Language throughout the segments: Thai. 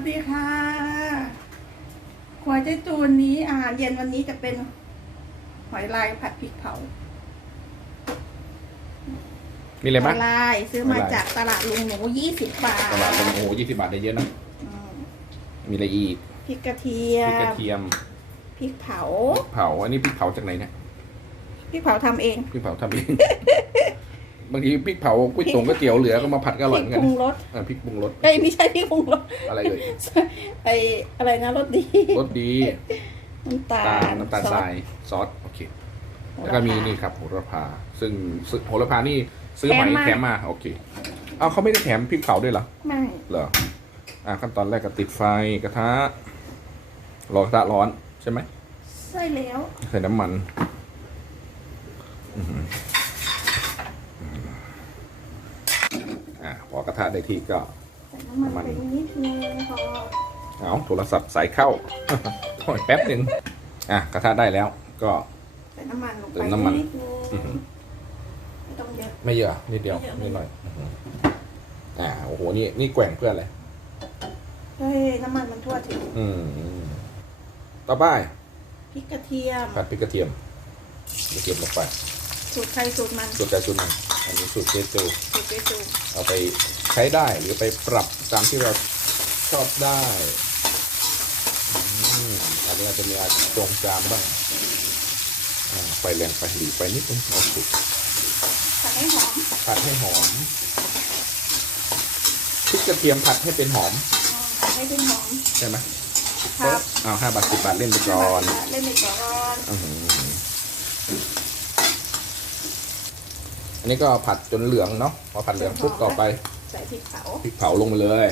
สดีค่ะครัวเจ๊จูนนี้อาหารเย็นวันนี้จะเป็นหอยลายผัดพริกเผา มีอะไรหบ้าอง ยลายซื้อมาหอยลาย จากตลาดลุงหนูยี่สิบบาทตลาดโอ้โหยี่สิบบาทได้เยอะนะ อืมมีอะไรอีกพริกกระเทียพริกกระมเทียมพริกเผาเผา อันนี้พริกเผาจากไหนเนี่ยพริกเผาทำเอง พริกเผาทำเอง บางทีพริกเผาก๋วยตงก๋วยเตี๋ยวเหลือก็มาผัดก็อพร่อริยกเหมือนปกันรุงรสอ่าพริกปรุงรสเอ้ยไม่ใช่พริกปรุงรสอะไรเอ่ยไออะไรนะรสดีรสดีน้ำตาตาลลน้ำตาลซทอราสยซอสโอเคโหแล้วก็มีระพานี่ครับโหระพา ซึ่งซื้อโหระพานี่ซื้อแถหมอยมาแถมมาโอเคเอาเขาไม่ได้แถมพริกเผาด้วยเหรอไม่เหรออ่าขั้นตอนแรกก็ติดไฟกระทะรอกระทะร้อนใช่ไหมใช่แล้วใส่น้ำมัน อื้อหือ อ่าพอกระทะได้ที่ก็ ใส่น้ำมันน้ำมันไปนิดนึงพอเอาโทรศัพท์สายเข้าถอยแป๊บหนึ่งอะกระทะได้แล้วก็ ใส่น้ำมันลงเติไปมน้ำมัน นิดนึงอื้อหือไม่ต้องเยอะไม่เยอะนิดเดียวไม่เยอะนิดหน่อยอื้อหืออ่าโอ้โหนี่นี่แกว่งเพื่ออะไรให้น้ำมันมันทั่วถึงอืมต่อไปพริกกระเทียมผัดพริกกระเทียมกระเทียมลงไปสูตรใครสูตรมันสูตรใจสูตรหนึ่ง อันนี้สูตรเจจูสูตรเจ๊จูเอาไปใช้ได้หรือไปปรับตามที่เราชอบได้อืมอันนี้อาจจะมีอาจตรงจามบ้างอ่าไฟแรงไปหลีไปนิดนึงโอเคผัดให้หอมผัดให้หอมพริกกระเทียมผัดให้เป็นหอมผัดให้เป็นหอมใช่ไหมครับเอาห้าบาทสิบบาทเล่นไปก่อนเล่นไปก่อน อื้อหืออันนี้ก็ผัดจนเหลืองเนาะพอผัดเหลืองปุ๊บต่อไปใส่พริกเผาพริกเผาลงไปเลย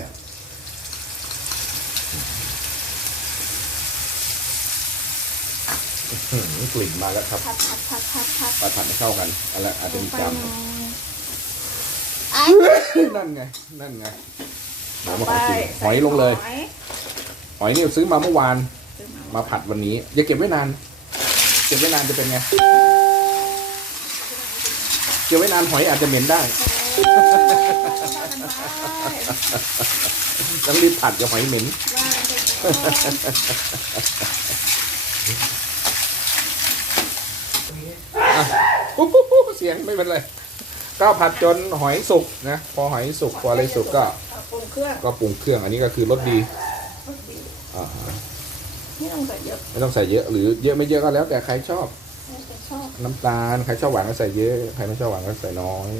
อื้อหือกลิ่นมาแล้วครับผัดผัดผัดผัดผัดผัดผัดให้เข้ากันอะไรอาจจะมีจามไอ้นั่นไง นั่นไงหต่ออมไปของจริงหอยลงเลยหอยหอยนี่ซื้อมาเมื่อวานซื้อมามาผัดวันนี้ อย่าเก็บไว้นาน เก็บไว้นานจะเป็นไง เก็บไว้นานหอยอาจจะเหม็นได้ต้องรีบผัดกับหอยเหม็นปุ๊บปุ๊บปุ๊บเสียงไม่เป็นไรก็ผัดจนหอยสุกนะ พอหอยสุกพออะไรสุกก็ปรุงเครื่องก็ปรุงเครื่องอันนี้ก็คือรสดีรสดีอ่าไม่ต้องใส่เยอะไม่ต้องใส่เยอะหรือเยอะไม่เยอะก็แล้วแต่ใครชอบ แล้วแต่ชอบ น้ำตาล ใครชอบหวานก็ใส่เยอะ ใครไม่ชอบหวานก็ใส่น้อย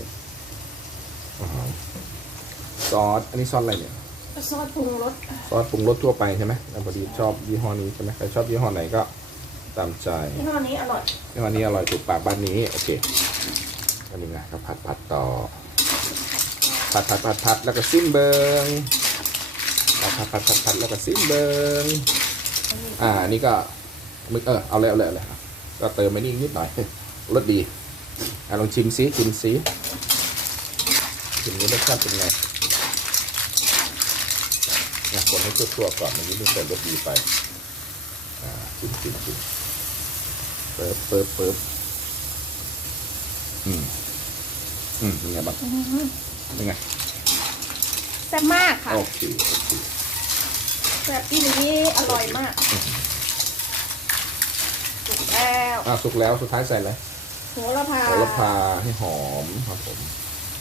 อ่าซอส อันนี้ซอสอะไรเนี่ย ซอสปรุงรสซอสปรุงรสทั่วไปใช่ไหมแล้วพอดีชอบยี่ห้อนี้ใช่ไหมใครชอบยี่ห้อไหนก็ตามใจที่ห้อนี้อร่อย ยี่ห้อนี้อร่อยถูกปากบ้านนี้ โอเคอันนี้ไงก็ผัดผัดต่อ ผัดผัดผัดผัดแล้วก็ซิมเบิงผัดผัดผัดผัดผัดแล้วก็ซิมเบิง อ่าอันนี่ก็มึกเออ เอาเลยเอาเลยเอาเลย ก็เติมไปนี่อีกนิดหน่อยรสดีอะลองชิมซิชิมซิชิมนี้รสชาติเป็นไงนะคนให้ทั่วๆก่อนเมื่อกี้เพิ่งใส่รสดีไปอ่าชิมชิมชิมเปิบเปิบเปิบอืมอืมเป็นไงบ้างเป็นไงแซ่บมากค่ะโอเคโอเคแซ่บอีนี้อร่อยมากถูก แล้วอ่าสุกแล้วสุดท้ายใส่อะไรโหระพาโหระพาให้หอมครับผม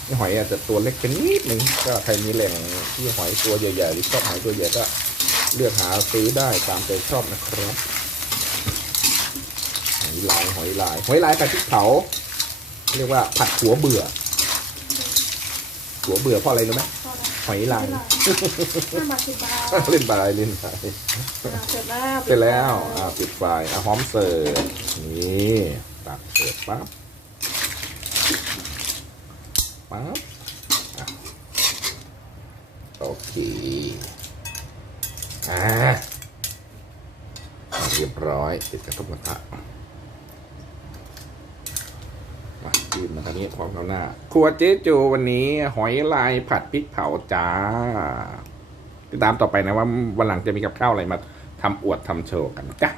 นี่หอยอาจจะตัวเล็กเป็นนิดนึงก็ใครมีแหล่งที่หอยตัวใหญ่ๆหรือชอบหอยตัวใหญ่ก็เลือกหาซื้อได้ตามใจชอบนะครับหอยลายหอยลายหอยลายผัดพริกเผาเรียกว่าผัดหัวเบื่อ หัวเบื่อเพราะอะไรรู้ไหมห อยลายห้าบาทสิบบาทเล่นบายเล่นบายอ่าเสร็จแล้วเสร็จแล้วอ่าปิดไฟอะพร้อมเสิร์ฟนี่ตักเสิร์ฟปั๊บปั๊บอะโอเคอ่าเรียบร้อยติดกระทบกระทะ จิ้มนะครับนี่ความข้าวหน้า ครัวเจ๊จูวันนี้หอยลายผัดพริกเผาจ้าติดตามต่อไปนะว่าวันหลังจะมีกับข้าวอะไรมาทำอวดทำโชว์กันจ้ะ